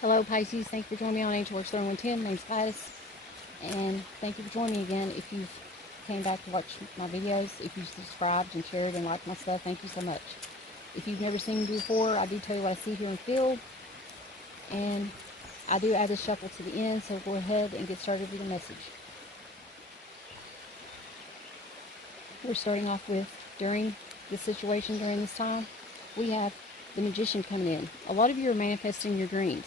Hello Pisces, thank you for joining me on AGM Tarot of A. My name's Gladys, and thank you for joining me again. If you came back to watch my videos, if you subscribed and shared and liked my stuff, thank you so much. If you've never seen me before, I do tell you what I see, hear, and feel, and I do add a shuffle to the end, so go ahead and get started with the message. We're starting off with, during this situation, during this time, we have the Magician coming in. A lot of you are manifesting your dreams,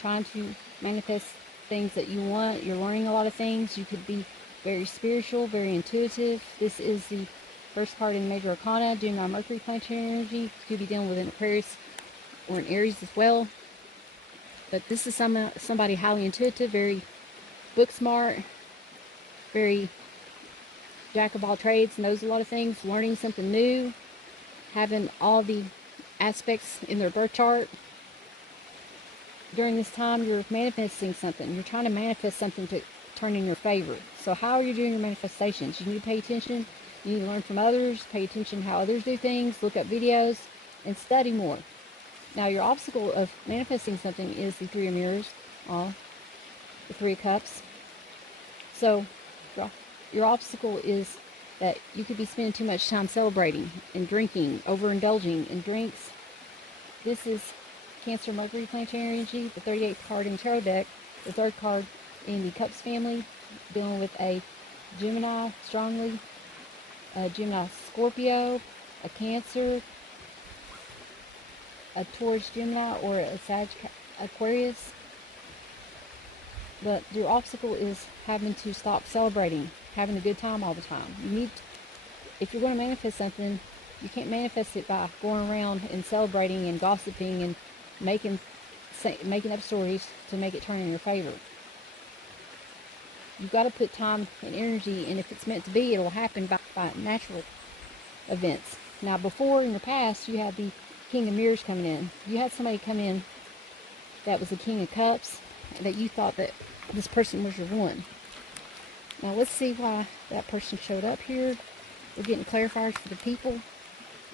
trying to manifest things that you want. You're learning a lot of things. You could be very spiritual, very intuitive. This is the first card in Major Arcana, Gemini Mercury planetary energy. You could be dealing with an Aquarius or an Aries as well. But this is somebody highly intuitive, very book smart, very jack of all trades, knows a lot of things, learning something new, having all the aspects in their birth chart. During this time, you're manifesting something. You're trying to manifest something to turn in your favor. So how are you doing your manifestations? You need to pay attention. You need to learn from others. Pay attention how others do things. Look up videos and study more. Now, your obstacle of manifesting something is the Three of Mirrors, the Three of Cups. So your obstacle is that you could be spending too much time celebrating and drinking, overindulging in drinks. This is Cancer Mercury planetary energy, the 38th card in the tarot deck, the third card in the Cups family, dealing with a Gemini strongly, a Gemini Scorpio, a Cancer, a Taurus Gemini, or a Aquarius. But your obstacle is having to stop celebrating, having a good time all the time. You need, if you're going to manifest something, you can't manifest it by going around and celebrating and gossiping and making up stories to make it turn in your favor. You've got to put time and energy, and if it's meant to be, it will happen by natural events. Now, before, in your past, you had the King of Mirrors coming in. You had somebody come in that was the King of Cups, that you thought that this person was your one. Now, let's see why that person showed up here. We're getting clarifiers for the people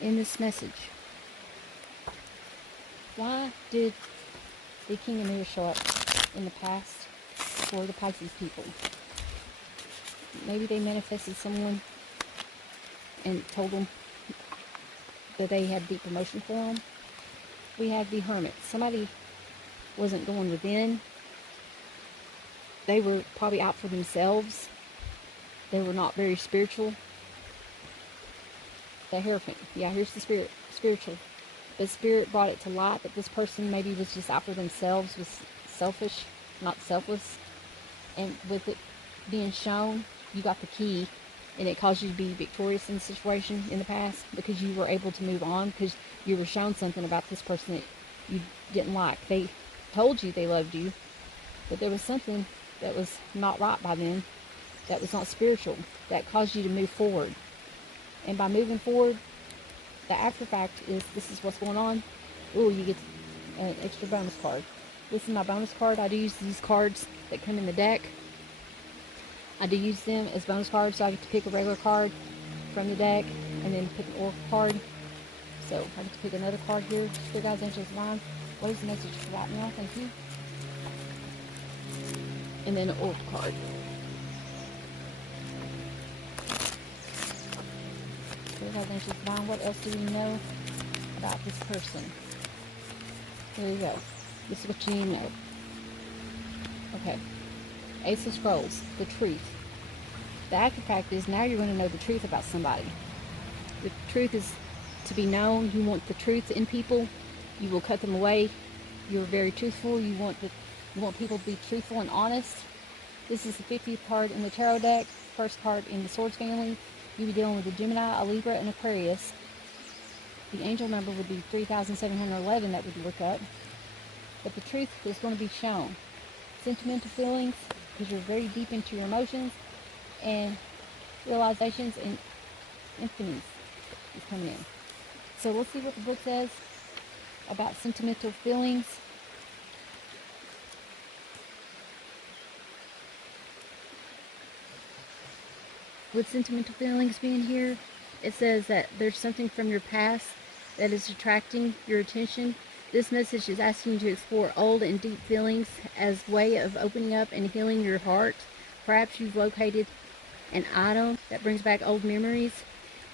in this message. Why did the King of Mirrors show up in the past for the Pisces people? Maybe they manifested someone and told them that they had deep emotion for them. We have the Hermit. Somebody wasn't going within. They were probably out for themselves. They were not very spiritual. The Hierophant. Yeah, here's the spiritual. The spirit brought it to light that this person maybe was just out for themselves, was selfish, not selfless. And with it being shown, you got the key, and it caused you to be victorious in the situation in the past because you were able to move on because you were shown something about this person that you didn't like. They told you they loved you, but there was something that was not right by them, that was not spiritual, that caused you to move forward. And by moving forward, the after fact is this is what's going on. Ooh, you get an extra bonus card. This is my bonus card. I do use these cards that come in the deck. I do use them as bonus cards, so I get to pick a regular card from the deck and then pick an oracle card. So I get to pick another card here. Spirit Guides, Angels, Divine. What is the message for right now? Thank you. And then an oracle card. Spirit Guides, Angels, Divine. What else do we know about this person? There you go. This is what you need to know. Okay. Ace of Scrolls, the truth. The after fact is now you're going to know the truth about somebody. The truth is to be known. You want the truth in people. You will cut them away. You're very truthful. You want people to be truthful and honest. This is the 50th card in the tarot deck. First card in the Swords family. You'll be dealing with a Gemini, a Libra, and Aquarius. The angel number would be 3,711 that would look up. But the truth is going to be shown. Sentimental feelings, because you're very deep into your emotions, and realizations and infinities is coming in. So let's see what the book says about sentimental feelings. With sentimental feelings being here, it says that there's something from your past that is attracting your attention. This message is asking you to explore old and deep feelings as a way of opening up and healing your heart. Perhaps you've located an item that brings back old memories.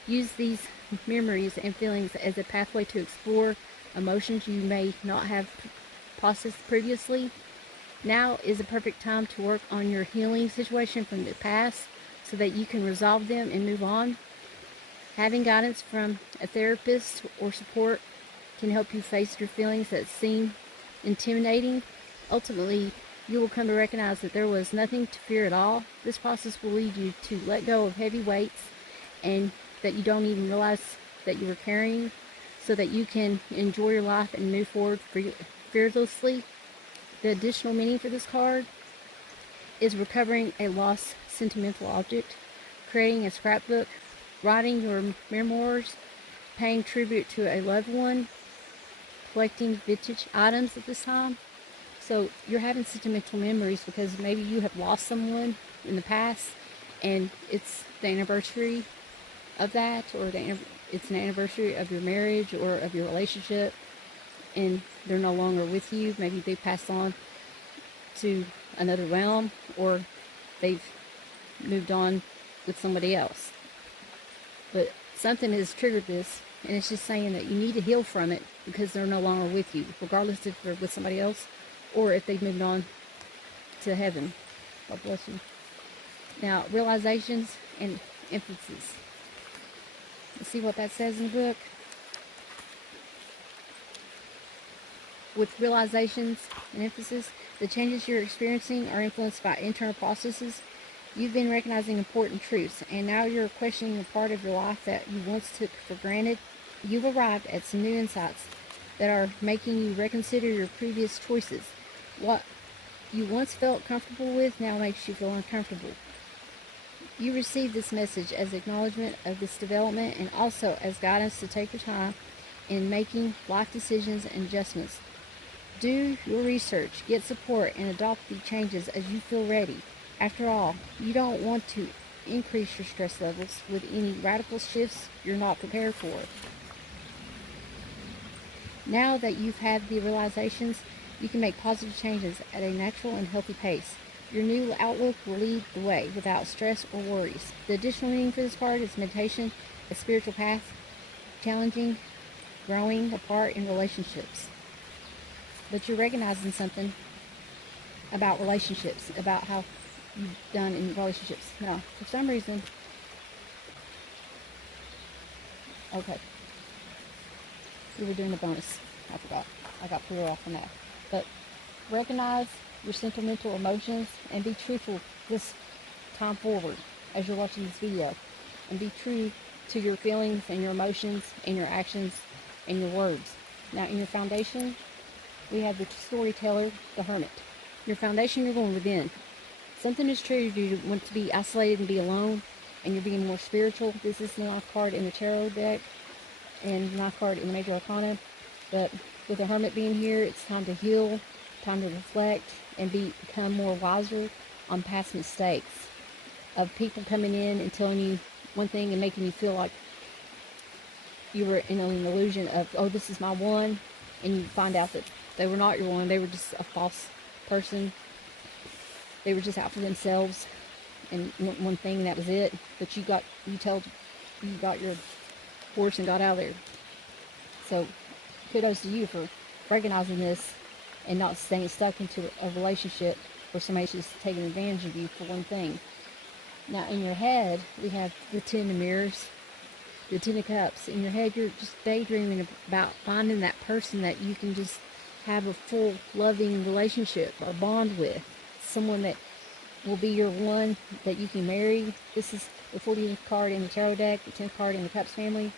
Use these memories and feelings as a pathway to explore emotions you may not have processed previously. Now is a perfect time to work on your healing situation from the past so that you can resolve them and move on. Having guidance from a therapist or support can help you face your feelings that seem intimidating. Ultimately, you will come to recognize that there was nothing to fear at all. This process will lead you to let go of heavy weights and that you don't even realize that you were carrying, so that you can enjoy your life and move forward fearlessly. The additional meaning for this card is recovering a lost sentimental object, creating a scrapbook, writing your memoirs, paying tribute to a loved one, collecting vintage items at this time. So you're having sentimental memories because maybe you have lost someone in the past and it's the anniversary of that, or it's an anniversary of your marriage or of your relationship, and they're no longer with you. Maybe they passed on to another realm, or they've moved on with somebody else. But something has triggered this, and it's just saying that you need to heal from it because they're no longer with you, regardless if they're with somebody else or if they've moved on to heaven. God bless you. Now, realizations and emphasis. Let's see what that says in the book. With realizations and emphasis, the changes you're experiencing are influenced by internal processes. You've been recognizing important truths, and now you're questioning a part of your life that you once took for granted. You've arrived at some new insights that are making you reconsider your previous choices. What you once felt comfortable with now makes you feel uncomfortable. You receive this message as acknowledgement of this development and also as guidance to take your time in making life decisions and adjustments. Do your research, get support, and adopt the changes as you feel ready. After all, you don't want to increase your stress levels with any radical shifts you're not prepared for. Now that you've had the realizations, you can make positive changes at a natural and healthy pace. Your new outlook will lead the way without stress or worries. The additional meaning for this card is meditation, a spiritual path, challenging, growing apart in relationships. But you're recognizing something about relationships, about how you've done in relationships. Now, for some reason, okay, we were doing a bonus. I forgot. I got clear off on that. But recognize your sentimental emotions and be truthful this time forward as you're watching this video. And be true to your feelings and your emotions and your actions and your words. Now, in your foundation, we have the storyteller, the hermit. Your foundation, you're going within. Something is triggered you want to be isolated and be alone, and you're being more spiritual. This is the ninth card in the tarot deck and the ninth card in the major arcana. But with the hermit being here, it's time to heal, time to reflect, and become more wiser on past mistakes of people coming in and telling you one thing and making you feel like you were in an illusion of, oh, this is my one, and you find out that they were not your one. They were just a false person. They were just out for themselves and one thing, and that was it. But you got your horse and got out of there. So kudos to you for recognizing this and not staying stuck into a relationship where somebody's just taking advantage of you for one thing. Now, in your head, we have the Ten of Mirrors, the Ten of Cups. In your head, you're just daydreaming about finding that person that you can just have a full, loving relationship or bond with. Someone that will be your one that you can marry. This is the 40th card in the tarot deck, the 10th card in the Cups family.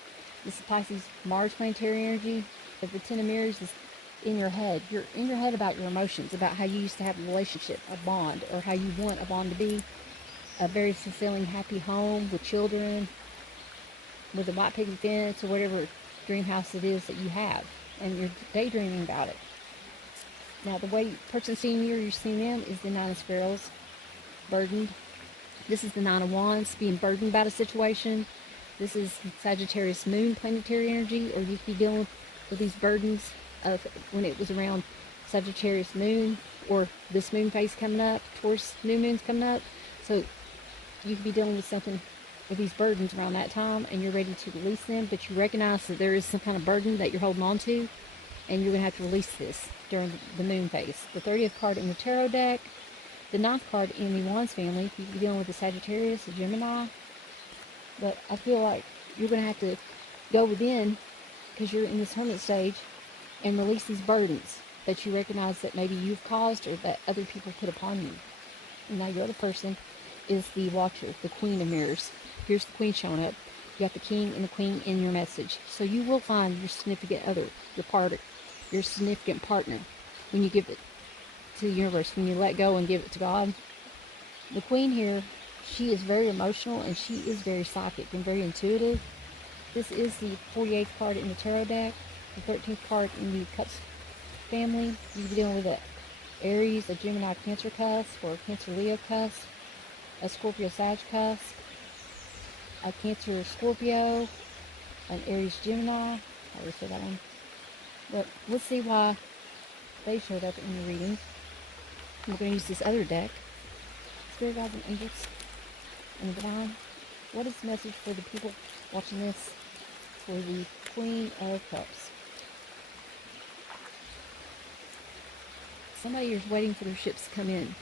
This is Pisces Mars planetary energy. But the Ten of Mirrors is in your head. You're in your head about your emotions, about how you used to have a relationship, a bond, or how you want a bond to be. A very fulfilling, happy home with children, with a white picket fence, or whatever dream house it is that you have. And you're daydreaming about it. Now, the way person seeing you or you're seeing them is the Nine of Sparrows, burdened. This is the Nine of Wands, being burdened about a situation. This is Sagittarius moon planetary energy, or you could be dealing with these burdens of when it was around Sagittarius moon, or this moon phase coming up, Taurus new moon's coming up. So you could be dealing with something with these burdens around that time, and you're ready to release them, but you recognize that there is some kind of burden that you're holding on to, and you're going to have to release this during the moon phase. The 30th card in the tarot deck, the 9th card in the Wands family, you could be dealing with a Sagittarius, a Gemini, but I feel like you're going to have to go within, because you're in this hermit stage, and release these burdens that you recognize that maybe you've caused or that other people put upon you. And now your other person is the Watcher, the Queen of Mirrors. Here's the Queen showing up. You got the King and the Queen in your message. So you will find your significant other, your significant partner, when you give it to the universe, when you let go and give it to God. The Queen here, she is very emotional, and she is very psychic and very intuitive. This is the 48th card in the tarot deck, the 13th card in the Cups family. You'll be dealing with an Aries, a Gemini Cancer cusp, or a Cancer Leo cusp, a Scorpio Sag cusp, a Cancer Scorpio, an Aries Gemini. I already said that one. But let's see why they showed up in the readings. We're going to use this other deck. Spirit guides and angels and the divine. What is the message for the people watching this for the Queen of Cups? Somebody is waiting for their ships to come in,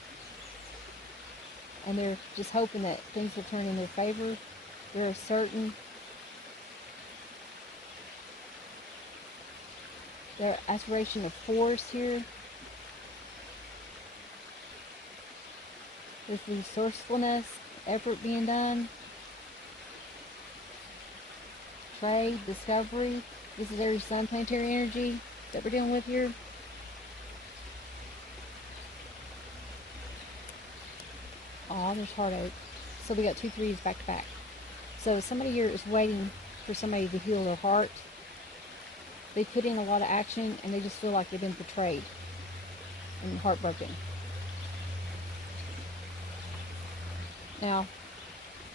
and they're just hoping that things will turn in their favor. They're certain. Their aspiration of force here. There's resourcefulness, effort being done. Trade, discovery. This is Aries Sun planetary energy that we're dealing with here. Oh, there's heartache. So we got 2 threes back to back. So somebody here is waiting for somebody to heal their heart. They put in a lot of action, and they just feel like they've been betrayed and heartbroken. Now,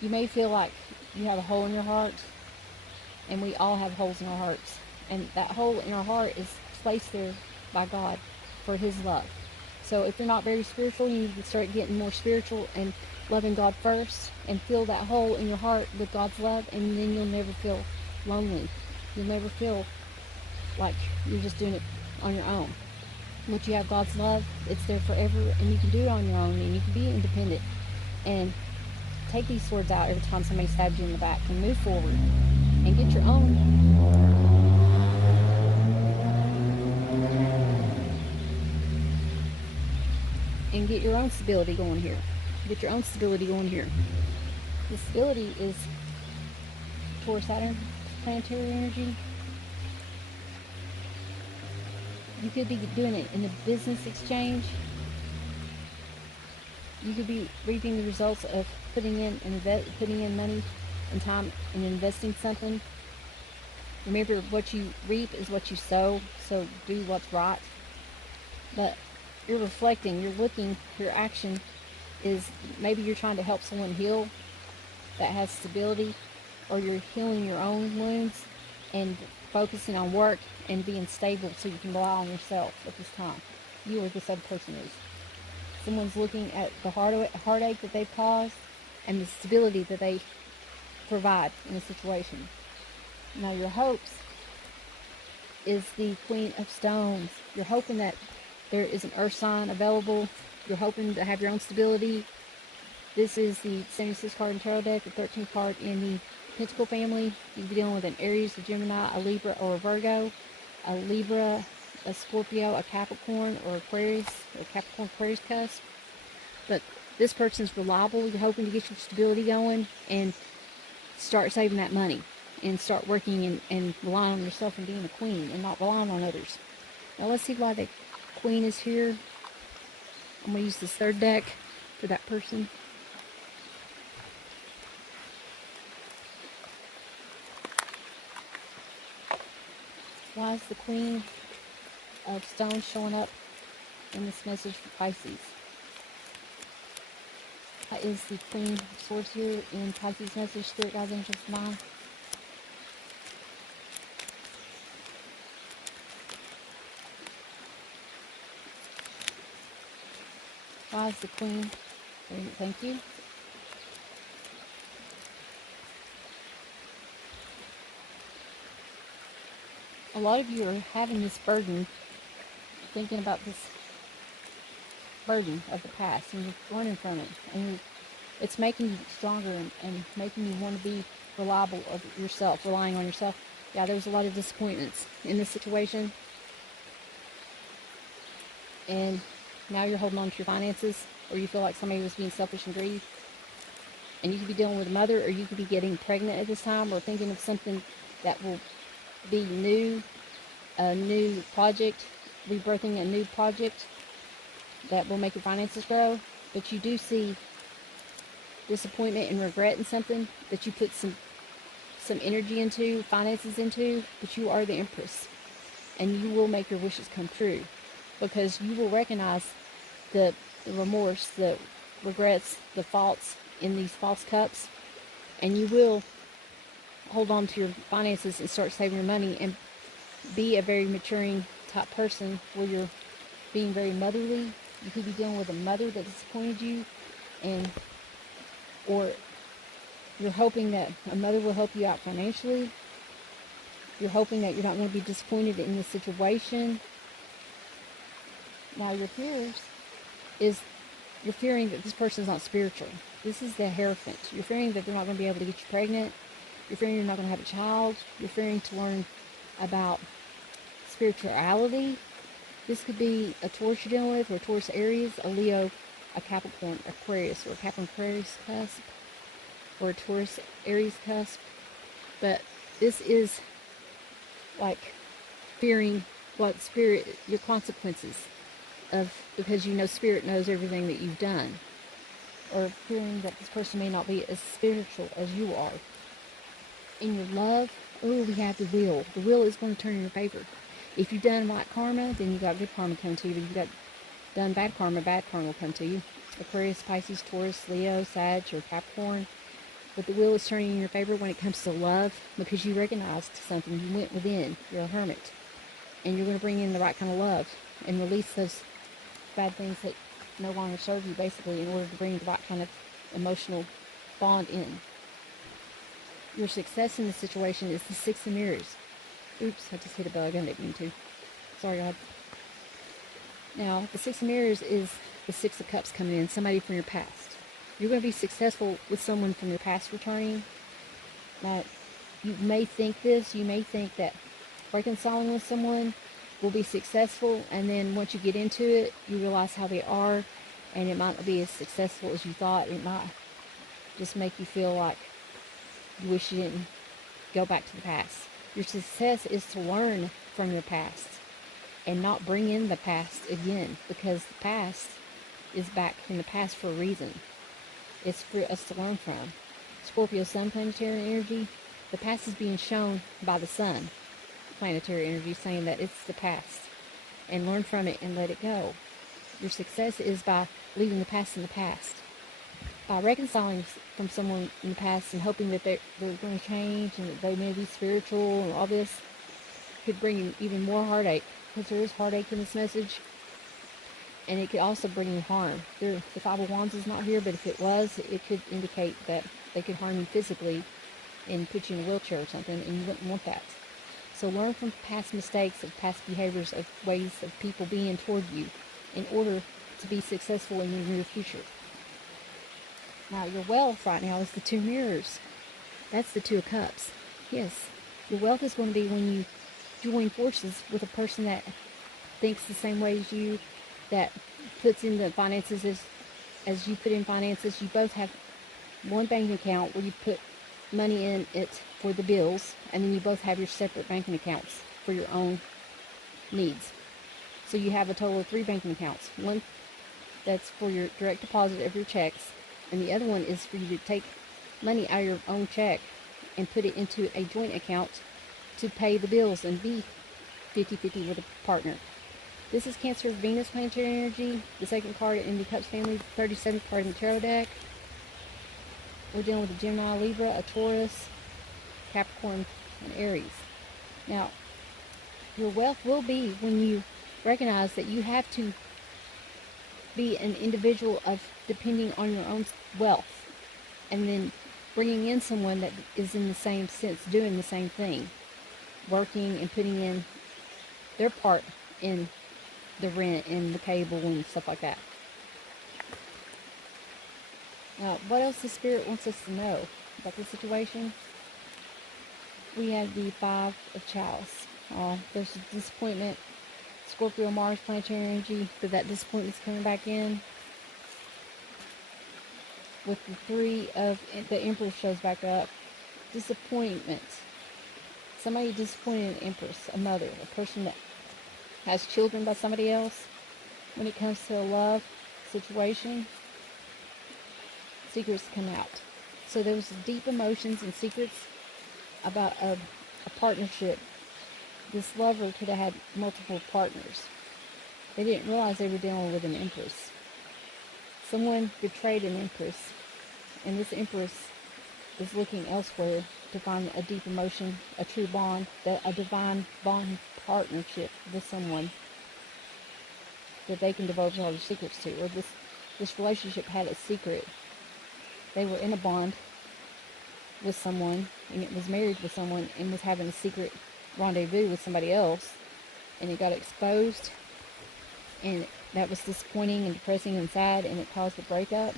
you may feel like you have a hole in your heart, and we all have holes in our hearts. And that hole in our heart is placed there by God for His love. So if you're not very spiritual, you need to start getting more spiritual and loving God first, and fill that hole in your heart with God's love, and then you'll never feel lonely. You'll never feel like you're just doing it on your own. Once you have God's love, it's there forever, and you can do it on your own, and you can be independent, and take these swords out every time somebody stabs you in the back, and move forward, and get your own stability going here. Get your own stability going here. The stability is Taurus Saturn planetary energy. You could be doing it in a business exchange. You could be reaping the results of putting in money and time and investing something. Remember, what you reap is what you sow, so do what's right. But you're reflecting, you're looking, your action is, maybe you're trying to help someone heal that has stability, or you're healing your own wounds and focusing on work and being stable so you can rely on yourself at this time. You or this other person is. Someone's looking at the heartache that they've caused and the stability that they provide in a situation. Now your hopes is the Queen of Stones. You're hoping that there is an earth sign available. You're hoping to have your own stability. This is the 76th card in Tarot deck, the 13th card in the Pentacle family. You'll be dealing with an Aries, a Gemini, a Libra, or a Virgo. A Libra, a Scorpio, a Capricorn, or Aquarius, or Capricorn Aquarius cusp. But this person's reliable. You're hoping to get your stability going and start saving that money and start working and relying on yourself and being a queen and not relying on others. Now let's see why the Queen is here. I'm going to use this third deck for that person. Why is the Queen of Stones showing up in this message for Pisces? Why is the Queen of Swords here in Pisces message, Spirit Guides, Angels, Divine? Why is the Queen? Thank you. A lot of you are having this burden, thinking about this burden of the past, and you're running from it, and it's making you stronger and making you want to be reliable of yourself, relying on yourself. Yeah, there's a lot of disappointments in this situation, and now you're holding on to your finances, or you feel like somebody was being selfish and greedy, and you could be dealing with a mother, or you could be getting pregnant at this time, or thinking of something that will be new, a new project, rebirthing a new project that will make your finances grow. But you do see disappointment and regret in something that you put some energy into, finances into, but you are the Empress, and you will make your wishes come true, because you will recognize the remorse, the regrets, the faults in these false cups, and you will hold on to your finances and start saving your money and be a very maturing type person where you're being very motherly. You could be dealing with a mother that disappointed you, or you're hoping that a mother will help you out financially. You're hoping that you're not going to be disappointed in this situation. Now your fears is, you're fearing that this person is not spiritual. This is the Hierophant. You're fearing that they're not going to be able to get you pregnant. You're fearing you're not going to have a child. You're fearing to learn about spirituality. This could be a Taurus you're dealing with, or a Taurus Aries, a Leo, a Capricorn Aquarius, or a Capricorn Aquarius cusp, or a Taurus Aries cusp. But this is like fearing what spirit, your consequences of, because you know spirit knows everything that you've done, or fearing that this person may not be as spiritual as you are. In your love, oh, we have the wheel. The wheel is going to turn in your favor. If you've done right karma, then you got good karma coming to you. But if you've done bad karma will come to you. Aquarius, Pisces, Taurus, Leo, Sag, or Capricorn. But the wheel is turning in your favor when it comes to love, because you recognized something. You went within. You're a hermit. And you're going to bring in the right kind of love and release those bad things that no longer serve you, basically, in order to bring the right kind of emotional bond in. Your success in this situation is the Six of Mirrors. Oops, I just hit a bug. I didn't mean to. Sorry, God. Now, the Six of Mirrors is the Six of Cups coming in, somebody from your past. You're going to be successful with someone from your past returning. Now, you may think this. You may think that reconciling with someone will be successful, and then once you get into it, you realize how they are, and it might not be as successful as you thought. It might just make you feel like you wish you didn't go back to the past. Your success is to learn from your past and not bring in the past again, because the past is back in the past for a reason. It's for us to learn from. Scorpio Sun planetary energy, the past is being shown by the Sun planetary energy, saying that it's the past, and learn from it and let it go. Your success is by leaving the past in the past. By reconciling from someone in the past and hoping that they're going to change and that they may be spiritual and all this, could bring you even more heartache, because there is heartache in this message, and it could also bring you harm. The Five of Wands is not here, but if it was, it could indicate that they could harm you physically and put you in a wheelchair or something, and you wouldn't want that. So learn from past mistakes, of past behaviors, of ways of people being toward you, in order to be successful in your near future. Now, your wealth right now is the Two Mirrors. That's the Two of Cups. Yes, your wealth is going to be when you join forces with a person that thinks the same way as you, that puts in the finances as you put in finances. You both have one bank account where you put money in it for the bills, and then you both have your separate banking accounts for your own needs. So you have a total of 3 banking accounts. One that's for your direct deposit of your checks, and the other one is for you to take money out of your own check and put it into a joint account to pay the bills and be 50-50 with a partner. This is Cancer Venus planetary energy, the second card in the Cups family, 37th card in the tarot deck. We're dealing with a Gemini, Libra, a Taurus, Capricorn, and Aries. Now, your wealth will be when you recognize that you have to be an individual of depending on your own wealth, and then bringing in someone that is in the same sense, doing the same thing, working and putting in their part in the rent and the cable and stuff like that. Now, what else the Spirit wants us to know about the situation? We have the Five of Chalice. There's a disappointment. Scorpio, Mars, planetary energy, but that disappointment's coming back in. With the Three of the Empress shows back up. Disappointment. Somebody disappointed an Empress, a mother, a person that has children by somebody else. When it comes to a love situation, secrets come out. So there was deep emotions and secrets about a partnership. This lover could have had multiple partners. They didn't realize they were dealing with an Empress. Someone betrayed an Empress, and this Empress is looking elsewhere to find a deep emotion, a true bond, a divine bond partnership with someone that they can divulge all their secrets to. Or this relationship had a secret. They were in a bond with someone, and it was married with someone, and was having a secret rendezvous with somebody else, and it got exposed, and that was disappointing and depressing and sad, and it caused a breakup.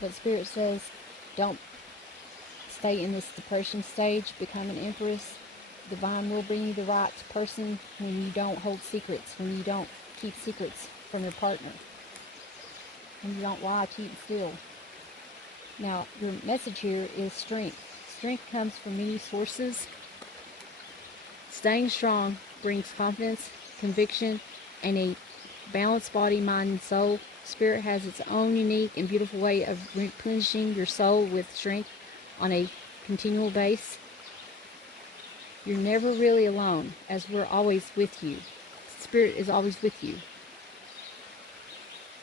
But Spirit says, don't stay in this depression stage. Become an Empress. Divine will bring you the right person when you don't hold secrets, when you don't keep secrets from your partner, when you don't lie, cheat, and steal. Now, your message here is strength. Strength comes from many sources. Staying strong brings confidence, conviction, and a balanced body, mind, and soul. Spirit has its own unique and beautiful way of replenishing your soul with strength on a continual base. You're never really alone, as we're always with you. Spirit is always with you.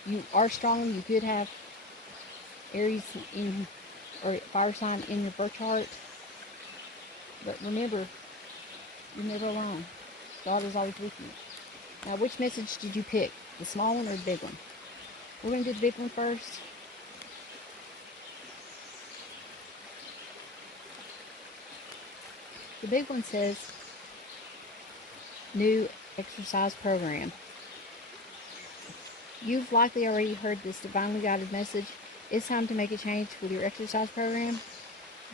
You are strong. You could have Aries or fire sign in your birth chart. But remember, you're never alone. God is always with you. Now, which message did you pick? The small one or the big one? We're going to do the big one first. The big one says, new exercise program. You've likely already heard this divinely guided message. It's time to make a change with your exercise program.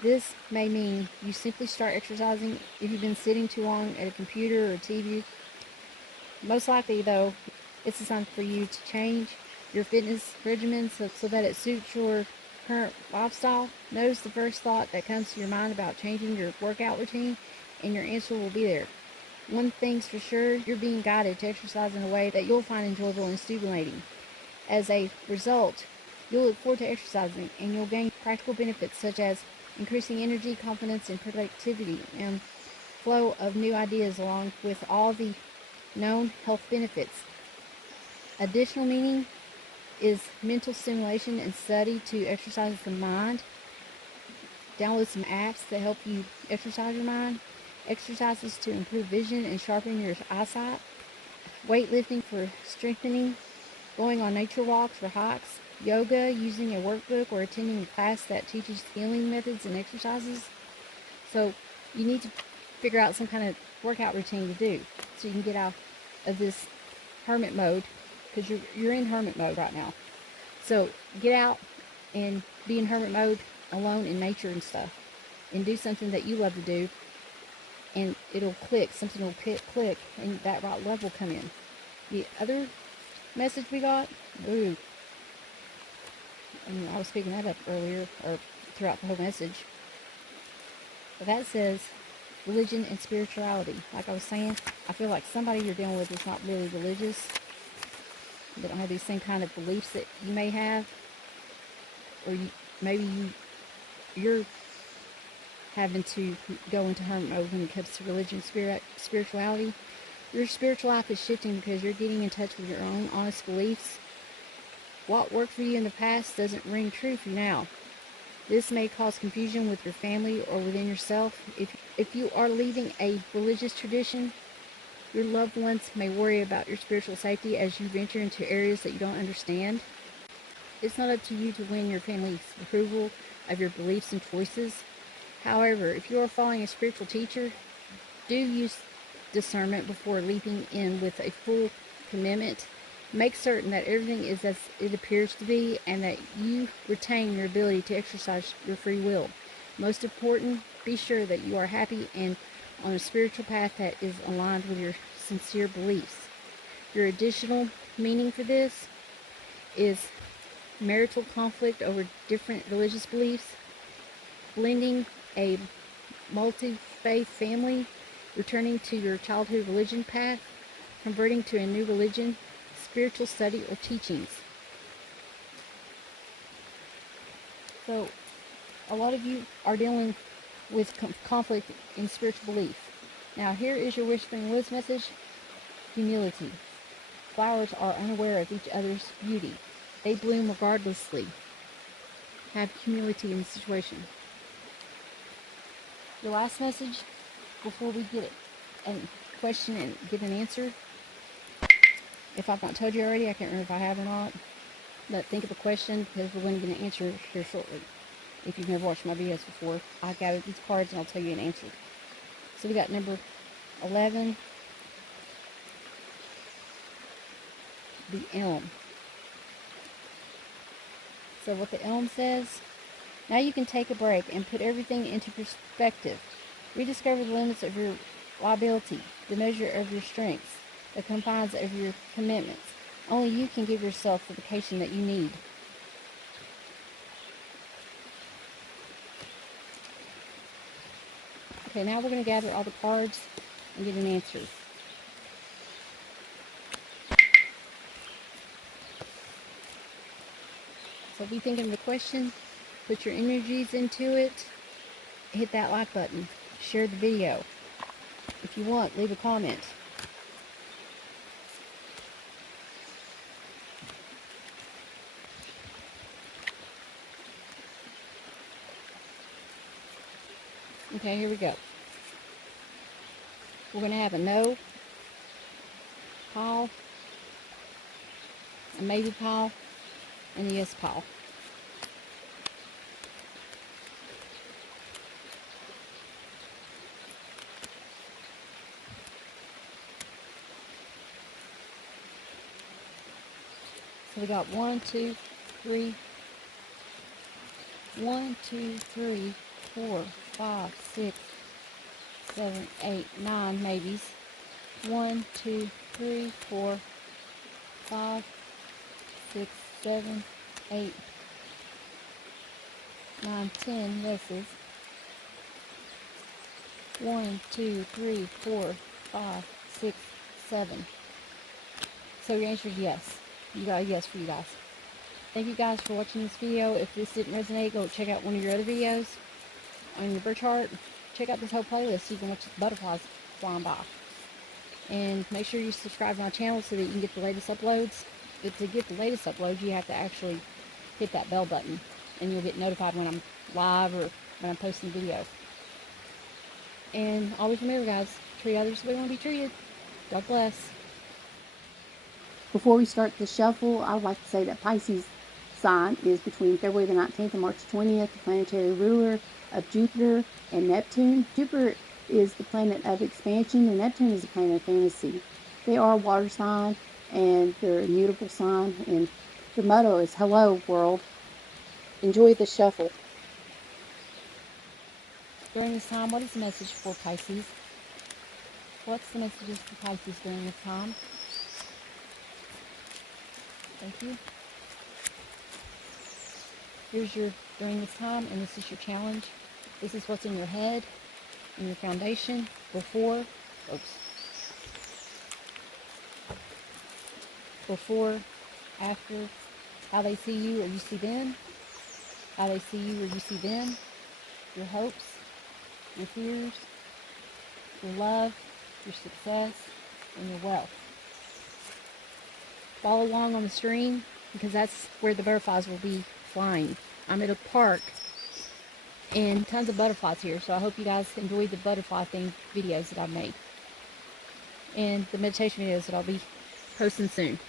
This may mean you simply start exercising if you've been sitting too long at a computer or TV. Most likely, though, it's a time for you to change your fitness regimen so that it suits your current lifestyle. Notice the first thought that comes to your mind about changing your workout routine, and your answer will be there. One thing's for sure, you're being guided to exercise in a way that you'll find enjoyable and stimulating. As a result, you'll look forward to exercising, and you'll gain practical benefits such as increasing energy, confidence, and productivity, and flow of new ideas along with all the known health benefits. Additional meaning is mental stimulation and study to exercise the mind. Download some apps that help you exercise your mind. Exercises to improve vision and sharpen your eyesight. Weightlifting for strengthening. Going on nature walks or hikes. Yoga, using a workbook, or attending a class that teaches healing methods and exercises. So you need to figure out some kind of workout routine to do so you can get out of this hermit mode, because you're in hermit mode right now. So get out and be in hermit mode alone in nature and stuff, and do something that you love to do, and it'll click. Something will click, and that right love will come in. The other message we got, I was picking that up earlier, or throughout the whole message, but that says religion and spirituality. Like I was saying, I feel like somebody you're dealing with is not really religious. They don't have these same kind of beliefs that you may have, or maybe you're having to go into hermit mode when it comes to religion, spirituality. Your spiritual life is shifting because you're getting in touch with your own honest beliefs. What worked for you in the past doesn't ring true for you now. This may cause confusion with your family or within yourself. If you are leaving a religious tradition, Your loved ones may worry about your spiritual safety as you venture into areas that you don't understand. It's not up to you to win your family's approval of your beliefs and choices. However, if you are following a spiritual teacher, do use discernment before leaping in with a full commitment. Make certain that everything is as it appears to be and that you retain your ability to exercise your free will. Most important, be sure that you are happy and on a spiritual path that is aligned with your sincere beliefs. Your additional meaning for this is marital conflict over different religious beliefs, blending a multi-faith family, returning to your childhood religion path, converting to a new religion, spiritual study or teachings. So, a lot of you are dealing with conflict in spiritual belief. Now, here is your Whispering Woods message. Humility. Flowers are unaware of each other's beauty. They bloom regardlessly. Have humility in the situation. The last message, before we get a question and get an answer, if I've not told you already, I can't remember if I have or not, but think of a question because we're going to get an answer here shortly. If you've never watched my videos before, I gathered these cards and I'll tell you an answer. So we got number 11, the elm. So what the elm says, now you can take a break and put everything into perspective. Rediscover the limits of your liability, the measure of your strengths, the confines of your commitments. Only you can give yourself the vacation that you need. Okay, now we're going to gather all the cards and get an answer. So be thinking of the question, put your energies into it, hit that like button, share the video. If you want, leave a comment. Okay, here we go. We're going to have a no pile, a maybe pile, and a yes pile. So we got 1, 2, 3, 4, 5, 6, 7, 8, 9 maybes. 1, 2, 3, 4, 5, 6, 7, 8, 9, 10 yeses. 1, 2, 3, 4, 5, 6, 7. So your answer is yes. You got a yes for you guys. Thank you guys for watching this video. If this didn't resonate, go check out one of your other videos on your birth chart. Check out this whole playlist so you can watch the butterflies flying by. And make sure you subscribe to my channel so that you can get the latest uploads. But to get the latest uploads, you have to actually hit that bell button, and you'll get notified when I'm live or when I'm posting a video. And always remember, guys, treat others the way you want to be treated. God bless. Before we start the shuffle, I would like to say that Pisces sign is between February the 19th and March 20th, the planetary ruler of Jupiter and Neptune. Jupiter is the planet of expansion, and Neptune is the planet of fantasy. They are a water sign, and they're a mutable sign, and their motto is, "Hello, world." Enjoy the shuffle. During this time, what is the message for Pisces? What's the messages for Pisces during this time? Thank you. Here's your during this time, and this is your challenge. This is what's in your head, in your foundation, before, after, how they see you or you see them, how they see you or you see them, your hopes, your fears, your love, your success, and your wealth. Follow along on the stream because that's where the butterflies will be flying. I'm at a park and tons of butterflies here, so I hope you guys enjoyed the butterfly themed videos that I've made. and the meditation videos that I'll be posting soon.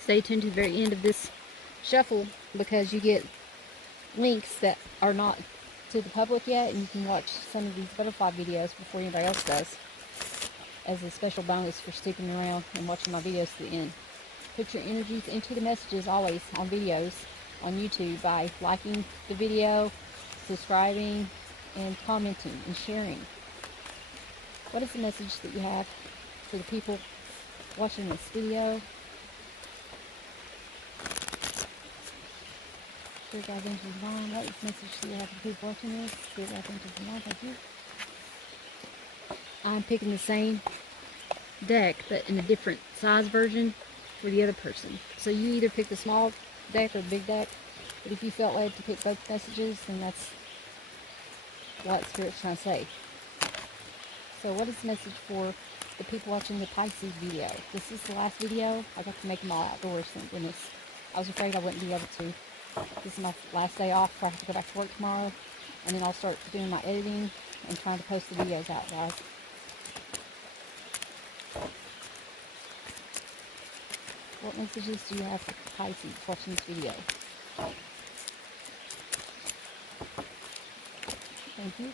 Stay tuned to the very end of this shuffle because you get links that are not to the public yet, and you can watch some of these butterfly videos before anybody else does as a special bonus for sticking around and watching my videos to the end. Put your energies into the messages always on videos on YouTube by liking the video, subscribing, and commenting and sharing. What is the message that you have for the people watching this video? Spirit guides, angels, divine. What is the message that you have for the people watching this? Spirit guides, angels, divine. Thank you. I'm picking the same deck, but in a different size version for the other person. So you either pick the small deck or the big deck, but if you felt led to pick both messages, then that's what Spirit's trying to say. So what is the message for the people watching the Pisces video? This is the last video. I got to make them all outdoors, thank goodness. I was afraid I wouldn't be able to. This is my last day off before I have to go back to work tomorrow, and then I'll start doing my editing and trying to post the videos out, guys. What messages do you have for Pisces watching this video? Thank you.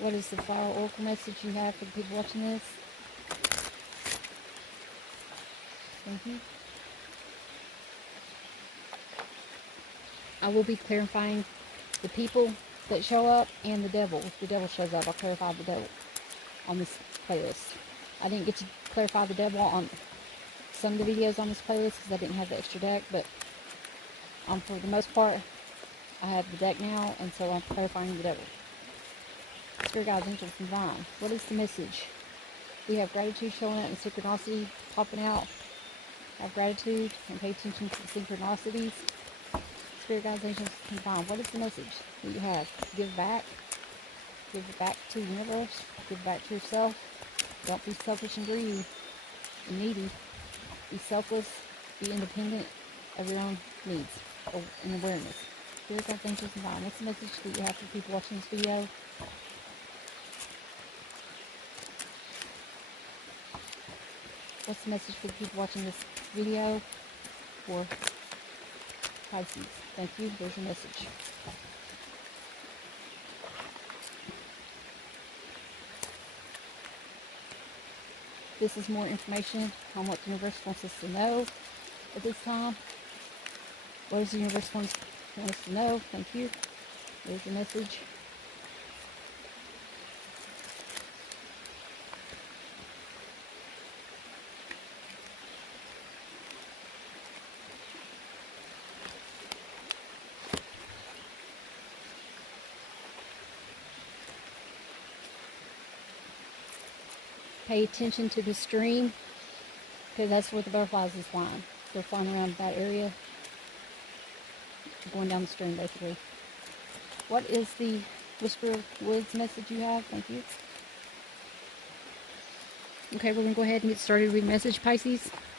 What is the flower oracle message you have for the people watching this? Thank you. I will be clarifying the people that show up and the devil. If the devil shows up, I'll clarify the devil on this playlist. I didn't get to clarify the devil on some of the videos on this playlist because I didn't have the extra deck, but for the most part, I have the deck now, and so I'm clarifying the devil. Spirit guides, angels, and divine. What is the message? We have gratitude showing up and synchronicity popping out. Have gratitude and pay attention to the synchronicities. Spirit guides, angels, and divine. What is the message that you have? Give back. Give it back to the universe. Give back to yourself. Don't be selfish and greedy and needy. Be selfless. Be independent of your own needs and awareness. Spirit guides, angels, and divine. What's the message that you have for people watching this video? What's the message for the people watching this video for Pisces? Thank you. There's your message. This is more information on what the universe wants us to know at this time. What does the universe want us to know? Thank you. There's your message. Pay attention to the stream, because that's where the butterflies is flying. They're flying around that area, going down the stream basically. What is the Whisper Woods message you have? Thank you. Okay, we're going to go ahead and get started with the message, Pisces.